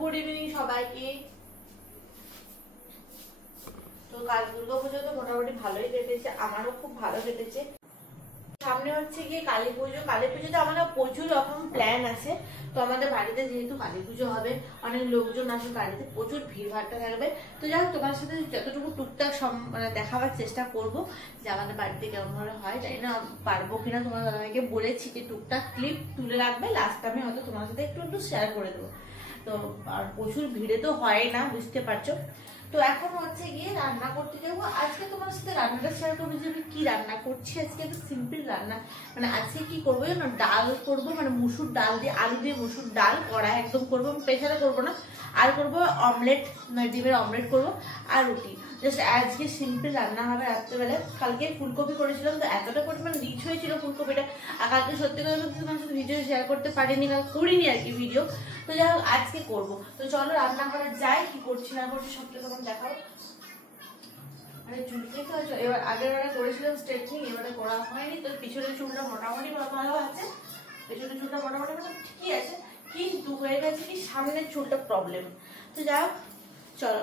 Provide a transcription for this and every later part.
Good evening সবাইকে। তো কাল দুর্গাপুজো তো মোটামুটি ভালোই কেটেছে, আমারও খুব ভালো কেটেছে। সামনে হচ্ছে গিয়ে কালী পুজো। কালী পুজোতে আমাদের প্রচুর রকম প্ল্যান আছে। তো আমাদের বাড়িতে যেহেতু কালী পুজো হবে, অনেক লোকজন আসবে বাড়িতে, প্রচুর ভিড়ভাড়টা থাকবে। তো যাই হোক, তোমার সাথে যতটুকু টুকটাক মানে দেখাবার চেষ্টা করব যে আমাদের বাড়িতে কেমন ভাবে হয়। জানি না পারবো কিনা, তোমার দাদাভাইকে বলেছি যে টুকটাক ক্লিপ তুলে রাখবে, লাস্ট আমি হয়তো তোমার সাথে একটু একটু শেয়ার করে দেবো। তো আর প্রচুর ভিড়ে তো হয় না, বুঝতে পারছো। তো এখন হচ্ছে গিয়ে রান্না করতে যাবো। আজকে তোমার সাথে রান্নাটা শেয়ার করবো যে আমি কি রান্না করছি। আজকে একটা সিম্পল রান্না, মানে আজকে কি করবো জানো, ডাল করবো, মানে মুসুর ডাল দিয়ে, আলু দিয়ে মুসুর ডাল কড়াই একদম করবো, প্রেশারে করবো না। আর করবো অমলেট, মানে ডিমের অমলেট করবো, আর রুটি। জাস্ট আজকে সিম্পল রান্না হবে রাত্রেবেলা। কালকে ফুলকপি করেছিলাম, তো এতটা পরিমাণ রিচ হয়েছিল ফুলকপিটা। আর কালকে সত্যি কথা বলতে তোমার সাথে ভিডিও শেয়ার করতে পারিনি, কারণ করিনি আর কি ভিডিও। তো যাই হোক, আজকে করবো। তো চলো রান্না করে যাই, কি করছি না করছি সবটা তখন দেখাবো। মানে চুলকে তো এবার আগের বারে করেছিলাম স্ট্রেটনিং, এবারে করা হয়নি। তো পিছনের চুলটা মোটামুটি ভালো আছে, পেছনের চুলটা মোটামুটি ঠিকই আছে, কিন্তু হয়ে গেছে কি সামনের চুলটা প্রবলেম। তো যাই হোক চলো।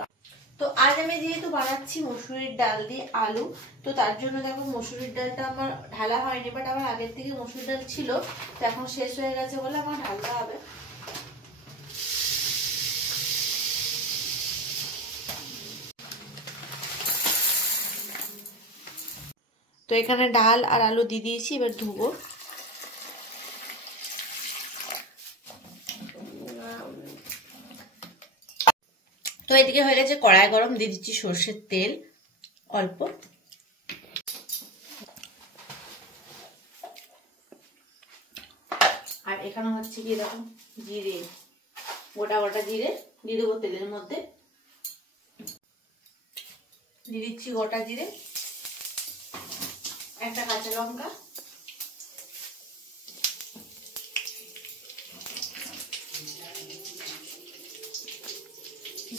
তো আজ আমি যেহেতু বানাচ্ছি মসুরির ডাল দিয়ে আলু, তো তার জন্য দেখো মসুরির ডালটা আমার ঢালা হয়নি, বাট আমার আগের থেকে মসুরির ডাল ছিল, তো এখন শেষ হয়ে গেছে বলে আমার ঢালতে হবে। তো এখানে ডাল আর আলু দিয়ে দিয়েছি, এবার ধুবো। তো এদিকে হয়ে গেছে কড়াই গরম, দিয়ে দিচ্ছি সর্ষের তেল অল্প। আর এখানে হচ্ছে কি এরকম জিরে, গোটা গোটা জিরে দিয়ে দেবো তেলের মধ্যে। দিয়ে দিচ্ছি গোটা জিরে, একটা কাঁচা লঙ্কা,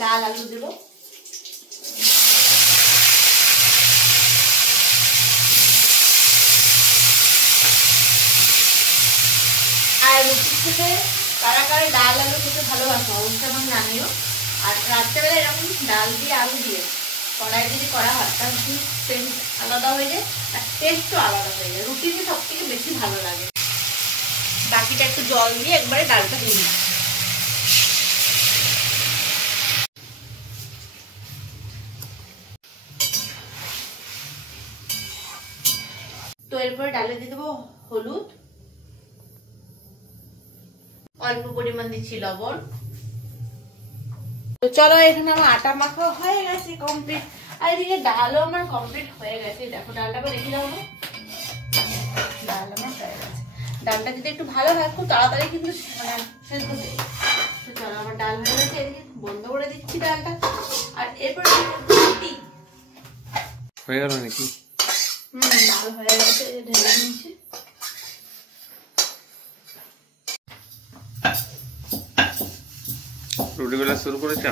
ডাল আলু দেবো, আর রুটির সাথে কারা কারা ডাল আলু খেতে ভালোবাসো অবশ্যই আমার জানিও। আর রাত্রেবেলা এরকম ডাল দিয়ে আলু দিয়ে কড়াই যদি করা হয় তার সেন্ট আলাদা হয়ে যায়, আর টেস্টও আলাদা হয়ে যায়। রুটি দিয়ে সব থেকে বেশি ভালো লাগে। বাকিটা একটু জল দিয়ে একবারে ডালটা দিয়ে দিই। তো এরপরে ডালে দিয়ে দেবো হলুদ, অল্প পরিমাণ দিচ্ছি লবণ। তো চলো, এখানে আমার আটা মাখা হয়ে গেছে কমপ্লিট, আর এদিকে ডালও আমার কমপ্লিট হয়ে গেছে। দেখো ডালটা রেখে দাও, ডাল আমার হয়ে গেছে। ডালটা যদি একটু ভালো হয় খুব তাড়াতাড়ি কিন্তু সেদ্ধ হয়ে যায়। তো চলো, আমার ডাল হয়ে গেছে, এদিকে বন্ধ করে দিচ্ছি ডালটা। আর এরপরে রুটি হয়ে গেল নাকি? ডাল হয়ে গেছে, ঢেলে নিচ্ছি। রুটি বেলা শুরু করেছে?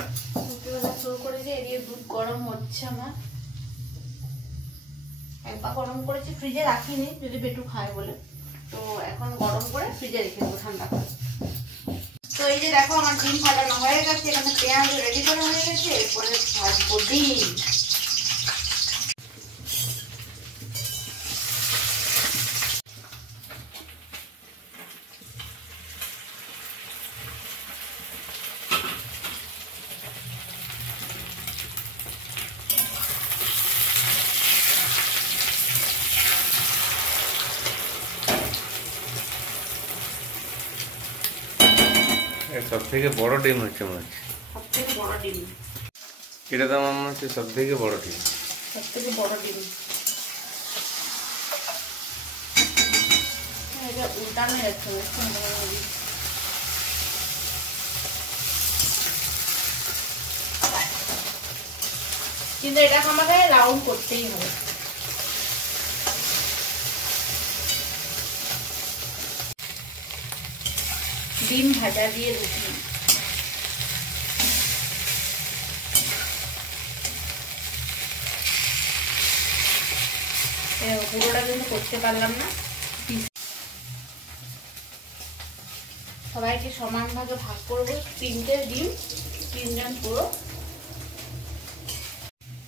রুটি বেলা শুরু করেছে, এদিকে দুধ গরম হচ্ছে আমার। একবার গরম করেছি, ফ্রিজে রাখিনি, যদি বেটু খায় বলে। তো এখন গরম করে ফ্রিজে রেখে দেবো ঠান্ডা করে। তো এই যে দেখো আমার ডিম ফাটানো হয়ে গেছে, এখানে পেঁয়াজ রেডি করা হয়ে গেছে, এরপরে ভাজবো ডিম। সব থেকে বড় ডিম হচ্ছে মনে হচ্ছে, সব থেকে বড় ডিম এটা তো আমার মনে হচ্ছে সব থেকে বড় ডিম, সব থেকে বড় ডিম। এটা উল্টানো যাচ্ছে, কিন্তু এটাকে আমাকে রাউন্ড করতেই হবে। ডিম ভাজা দিয়ে রুটি, পুরোটা কিন্তু করতে পারলাম না। সবাইকে সমান ভাগে ভাগ করবো। 3টে ডিম, 3 জন পুরো।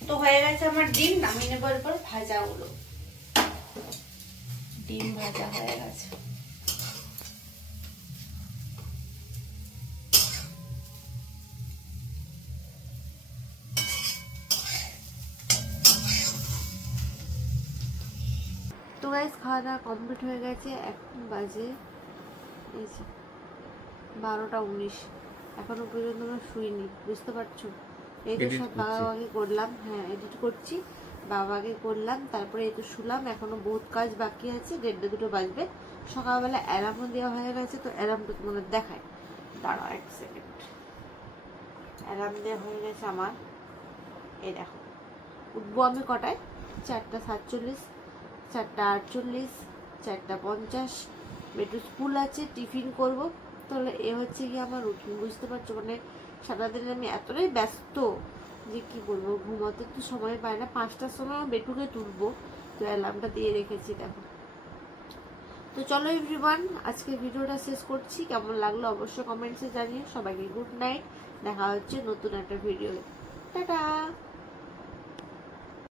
তো হয়ে গেছে আমার ডিম, নামিয়ে নেবার পর ভাজাগুলো। ডিম ভাজা হয়ে গেছে। তো গাইস খাওয়া দাওয়া কমপ্লিট হয়ে গেছে। এখন বাজে 12টা 19। এখনো পর্যন্ত আমরা শুইনি, বুঝতে পারছো। এই তো সব বাবাকে করলাম, হ্যাঁ এডিট করছি, বাবাকে করলাম, তারপরে এই তো শুলাম। এখনো বহুত কাজ বাকি আছে, 1:30-2 বাজবে। সকালবেলা অ্যালার্মও দেওয়া হয়ে গেছে, তো অ্যালার্মটা তোমাদের দেখায়, দাঁড়াও 1 সেকেন্ড। অ্যালার্ম দেওয়া হয়ে গেছে আমার, এই দেখো। উঠবো আমি কটায়? 4:47, 4:48, 4:50। একটু স্কুল আছে, টিফিন করব। তাহলে এ হচ্ছে কি আমার রুটিন, বুঝতে পারছো। মানে সারাদিন আমি এতটাই ব্যস্ত যে কি বলবো, ঘুমাতে তো সময় পাই না। 5টার সময় বেটুকে তুলবো, তো অ্যালার্মটা দিয়ে রেখেছি দেখো। তো চলো এভরিওয়ান, আজকে ভিডিওটা শেষ করছি। কেমন লাগলো অবশ্যই কমেন্টসে জানিয়ে। সবাইকে গুড নাইট, দেখা হচ্ছে নতুন একটা ভিডিও। টাটা।